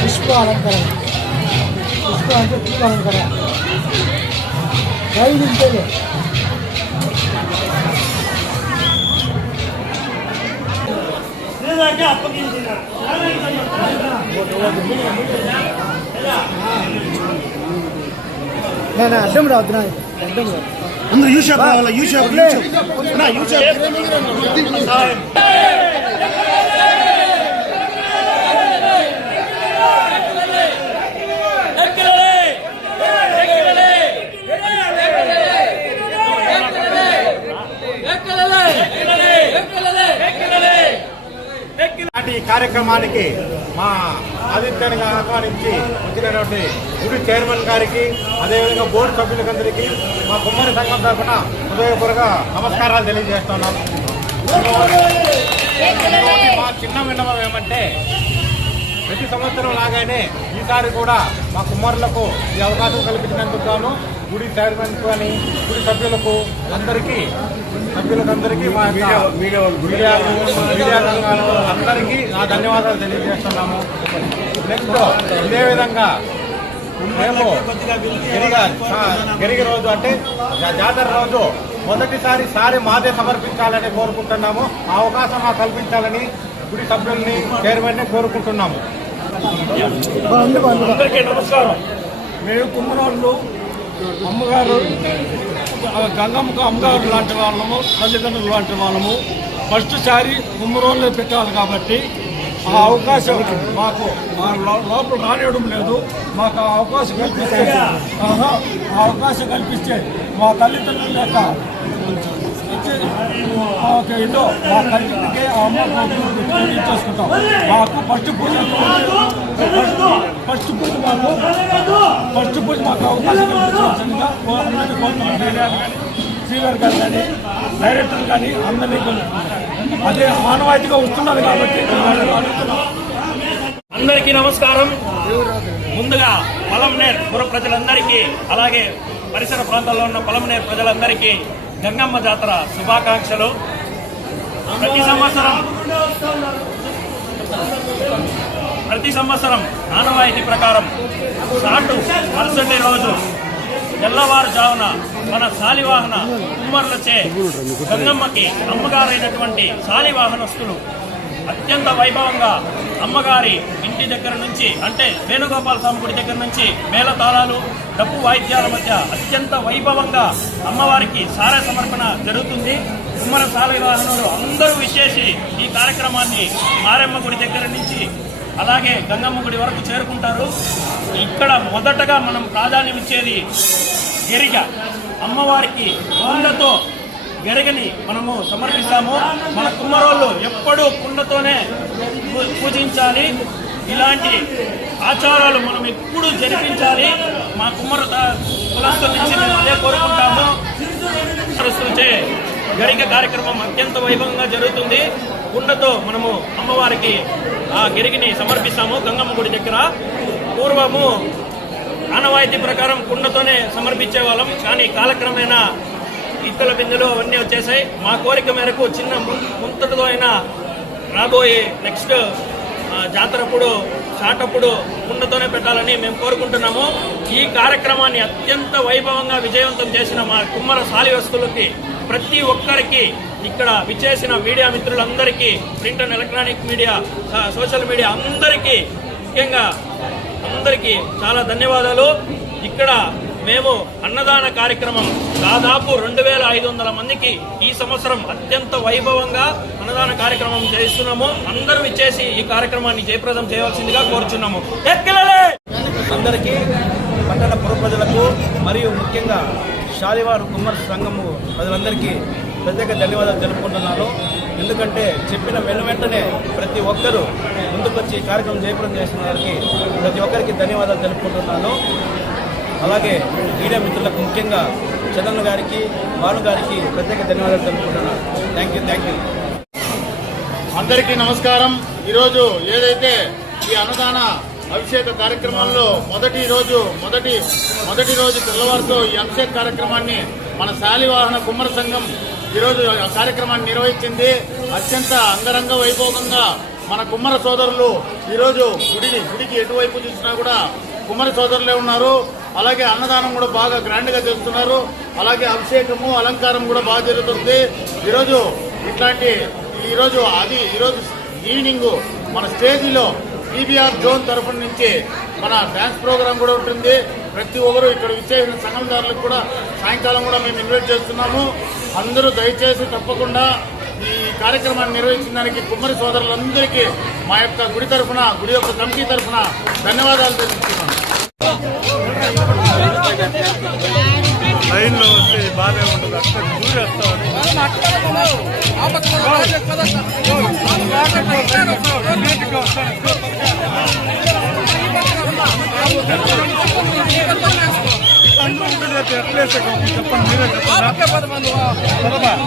పుష్ప అలంకరణ పుష్ప అంటే పుష్ప అలంకరణ రైలు ఇంతేలే నేను అడ్డం రావద్దు నా అడ్డం రాదు అందరూ యూషాప్ రావాలా యూషాప్ ఈ కార్యక్రమానికి మా ఆదిత్యాన్ని ఆహ్వానించి వచ్చినటువంటి గుడి చైర్మన్ గారికి అదేవిధంగా బోర్డు సభ్యులకందరికీ మా కుమ్మరి సంఘం తరఫున హృదయపూర్వక నమస్కారాలు తెలియజేస్తున్నాం. మా చిన్న విన్నపం ఏమంటే ప్రతి సంవత్సరం లాగానే ఈసారి కూడా మా కుమ్మరులకు ఈ అవకాశం కల్పించినందుకు గాను గుడి చైర్మన్ కానీ గుడి సభ్యులకందరికీ మా మీడియా రంగాలు అందరికీ నా ధన్యవాదాలు తెలియజేస్తున్నాము. నెక్స్ట్ ఇదే విధంగా మేము గిరిగి రోజు అంటే జాతర రోజు మొదటిసారి మాదే సమర్పించాలని కోరుకుంటున్నాము. ఆ అవకాశం మాకు కల్పించాలని గుడి సభ్యుల్ని చైర్మన్ని కోరుకుంటున్నాము. అందరికీ నమస్కారం. మేము కుమ్మరోళ్ళు అమ్మగారు గంగమ్మకు అమ్మగారు లాంటి వాళ్ళము, తల్లిదండ్రులు లాంటి వాళ్ళము. ఫస్ట్ సారి కుమ్మరోళ్ళే పెట్టాలి కాబట్టి ఆ అవకాశం మాకు మా లోపల రానివ్వడం లేదు. మాకు ఆ అవకాశం కల్పిస్తే మా తల్లిదండ్రుల యొక్క ఏదో మా తల్లికి ఆ అమ్మ చేసుకుంటాం. మాకు ఫస్ట్ పూజ మాకు అవకాశం కల్పించాల్సిందిగా శ్రీగారు గారు కానీ డైరెక్టర్ కానీ అందరినీ అదే ఆనవాయితీగా వస్తున్నారు కాబట్టి అందరికీ నమస్కారం. ముందుగా పలమనేర్ పుర ప్రజలందరికీ అలాగే పరిసర ప్రాంతాల్లో ఉన్న పలమనేర్ ప్రజలందరికీ గంగమ్మ జాతర శుభాకాంక్షలు. ప్రతి సంవత్సరం ఆనవాయితీ ప్రకారం మరుసటి రోజు తెల్లవారుజామున మన శాలివాహన కుమ్మరులచే గంగమ్మకి అమ్మగారైనటువంటి శాలివాహనస్తులు అత్యంత వైభవంగా అమ్మగారి ఇంటి దగ్గర నుంచి అంటే వేణుగోపాల స్వామి గుడి దగ్గర నుంచి మేళతాళాలు డప్పు వాయిద్యాల మధ్య అత్యంత వైభవంగా అమ్మవారికి సారా సమర్పణ జరుగుతుంది. కుమ్మర శాలివాహనులు అందరూ విశేషి ఈ కార్యక్రమాన్ని మారెమ్మ గుడి దగ్గర నుంచి అలాగే గంగమ్మ గుడి వరకు చేరుకుంటారు. ఇక్కడ మొదటగా మనం ప్రాధాన్యం ఇచ్చేది గెరిగ. అమ్మవారికి కుండతో గెరిగని మనము సమర్పిస్తాము. మన కుమ్మరోళ్ళు ఎప్పుడూ కుండతోనే పూజించాలి. ఇలాంటి ఆచారాలు మనం ఎప్పుడు జరిపించాలి. మా కుమ్మర కులస్తుల నుంచి మేము అదే కోరుకుంటాము. గరిక కార్యక్రమం అత్యంత వైభవంగా జరుగుతుంది. కుండతో మనము అమ్మవారికి ఆ గిరిగిని సమర్పిస్తాము గంగమ్మ గుడి దగ్గర. పూర్వము ఆనవాయితీ ప్రకారం కుండతోనే సమర్పించే వాళ్ళం, కానీ కాలక్రమేణా ఇత్తల బిందెలు అవన్నీ వచ్చేసాయి. మా కోరిక మేరకు చిన్న ముంతటితో అయినా రాబోయే నెక్స్ట్ జాతరప్పుడు షాటప్పుడు కుండతోనే పెట్టాలని మేము కోరుకుంటున్నాము. ఈ కార్యక్రమాన్ని అత్యంత వైభవంగా విజయవంతం చేసిన మా కుమ్మర శాలివస్తులకి ప్రతి ఒక్కరికి ఇక్కడ విచ్చేసిన మీడియా మిత్రులందరికీ, print and electronic media, social media అందరికీ, ముఖ్యంగా అందరికీ చాలా ధన్యవాదాలు. ఇక్కడ మేము అన్నదాన కార్యక్రమం దాదాపు 2500 మందికి ఈ సంవత్సరం అత్యంత వైభవంగా అన్నదాన కార్యక్రమం చేస్తున్నాము. అందరూ ఇచ్చేసి ఈ కార్యక్రమాన్ని జయప్రదం చేయవలసిందిగా కోరుచున్నాము. అందరికీ, పట్టణ పుర ప్రజలకు మరియు ముఖ్యంగా శాలివారు కుమ్మర సంఘము ప్రజలందరికీ ప్రత్యేక ధన్యవాదాలు తెలుపుకుంటున్నాను. ఎందుకంటే చెప్పిన వెంటనే ప్రతి ఒక్కరూ ముందుకొచ్చి కార్యక్రమం జయప్రదం చేసిన వారికి ప్రతి ఒక్కరికి ధన్యవాదాలు తెలుపుకుంటున్నాను. అలాగే మీడియా మిత్రులకు ముఖ్యంగా చంద్రన్న గారికి, భాను గారికి ప్రత్యేక ధన్యవాదాలు తెలుపుకుంటున్నాను. Thank you. అందరికీ నమస్కారం. ఈరోజు ఏదైతే ఈ అన్నదాన అభిషేక కార్యక్రమంలో మొదటి రోజు తెల్లవారితో ఈ అభిషేక కార్యక్రమాన్ని మన శాలివాహన కుమ్మర సంఘం ఈరోజు ఆ కార్యక్రమాన్ని నిర్వహించింది. అత్యంత అంగరంగ వైభోగంగా మన కుమ్మర సోదరులు ఈరోజు గుడికి ఎటువైపు చూసినా కూడా కుమ్మరి సోదరులే ఉన్నారు. అలాగే అన్నదానం కూడా బాగా గ్రాండ్ గా చేస్తున్నారు. అలాగే అభిషేకము అలంకారం కూడా బాగా జరుగుతుంది. ఈరోజు ఈవినింగ్ మన స్టేజీలో ఈబీఆర్ జోన్ తరఫున నుంచి మన డ్యాన్స్ ప్రోగ్రామ్ కూడా ఉంటుంది. ప్రతి ఒక్కరు ఇక్కడ విచ్చేసిన సంఘందారులకు కూడా సాయంకాలం కూడా మేము ఇన్వైట్ చేస్తున్నాము. అందరూ దయచేసి తప్పకుండా ఈ కార్యక్రమాన్ని నిర్వహించిన దానికి కుమ్మరి సోదరులందరికీ మా యొక్క గుడి యొక్క కమిటీ తరఫున ధన్యవాదాలు తెలుపుతున్నాను. లైన్లో వస్తే బాగా ఉంటుంది. అక్కడ చెప్పండి, మీరే చెప్పండి. Come on.